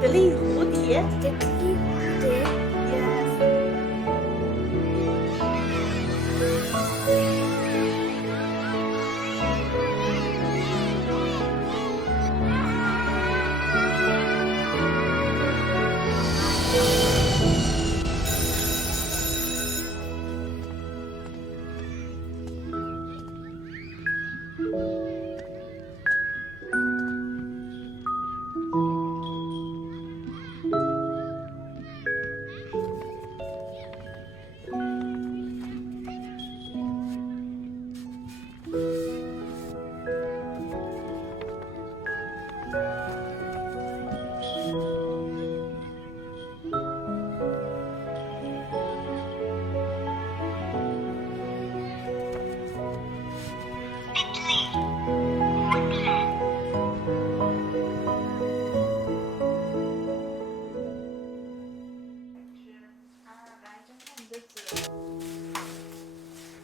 格力蝴蝶。格力蝴蝶。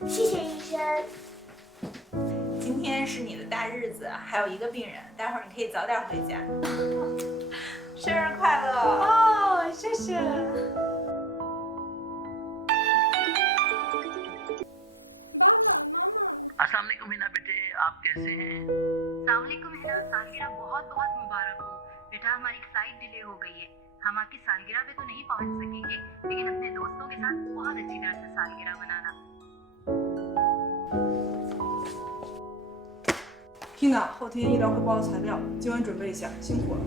谢谢医生。今天是你的大日子，还有一个病人，待会儿你可以早点回家。生日快乐！哦，谢谢。अस्सलाम वालेकुम हिना बेटे, आप कैसे हैं? अस्सलाम वालेकुम हिना, सालगिरह बहुत बहुत मुबारक हो। बेटा हमारी फ्लाइट डिले हो गई है, हम आपकी सालगिरह पे तो नहीं पहुंच सकेंगे, लेकिन अपने दोस्तों के साथ बहुत अच्छी तरह से सालगिरह मनाना। Tina， 后天医疗汇报的材料，今晚准备一下，辛苦了。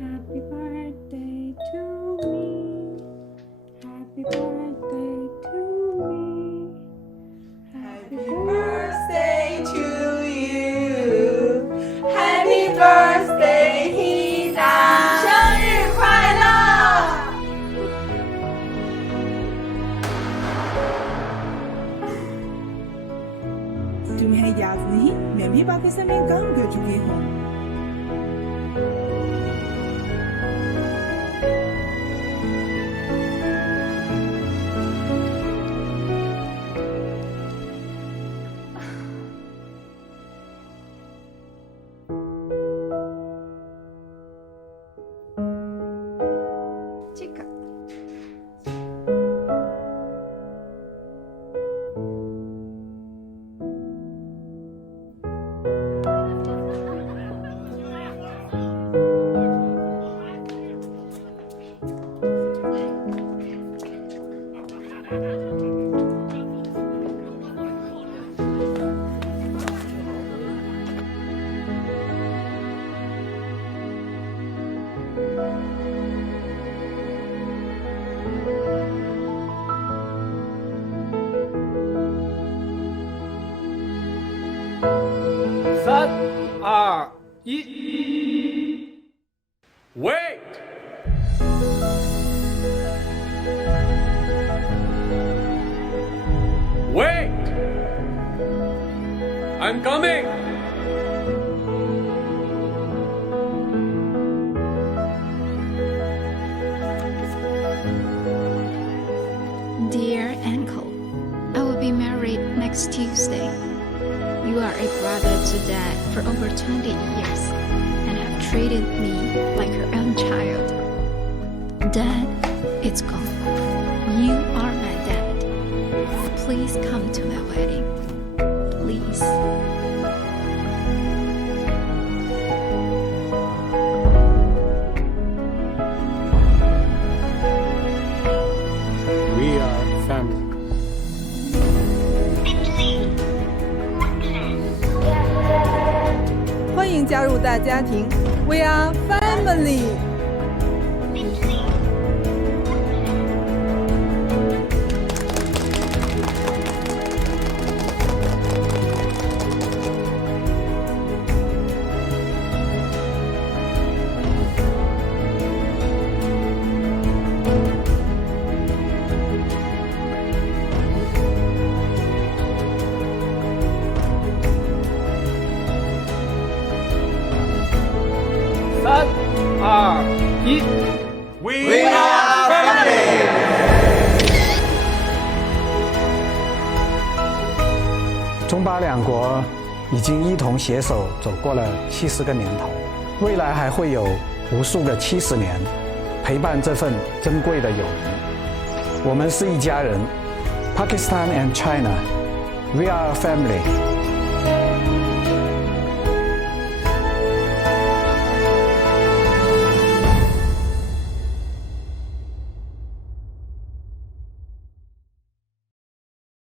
Happy birthday to me. Happy birthday to me. Happy birthday to you. Happy birthday, Hina. 生日快乐！तुम्हें याद नहीं, मैं भी पाकिस्तान में काम कर चुकी हूँ।这个。3、2、1 Wait! Wait! I'm coming! Dear uncle, I will be married next Tuesday. You are a brother to Dad for over 20 years and have treated me like her own child. Dad, it's gone. You are my dad. Please come to my wedding. Please. We are family. 欢迎加入大家庭，We are family。We are family。中巴两国已经一同携手走过了70个年头，未来还会有无数个70年陪伴这份珍贵的友谊。我们是一家人 ，Pakistan and China, we are a family。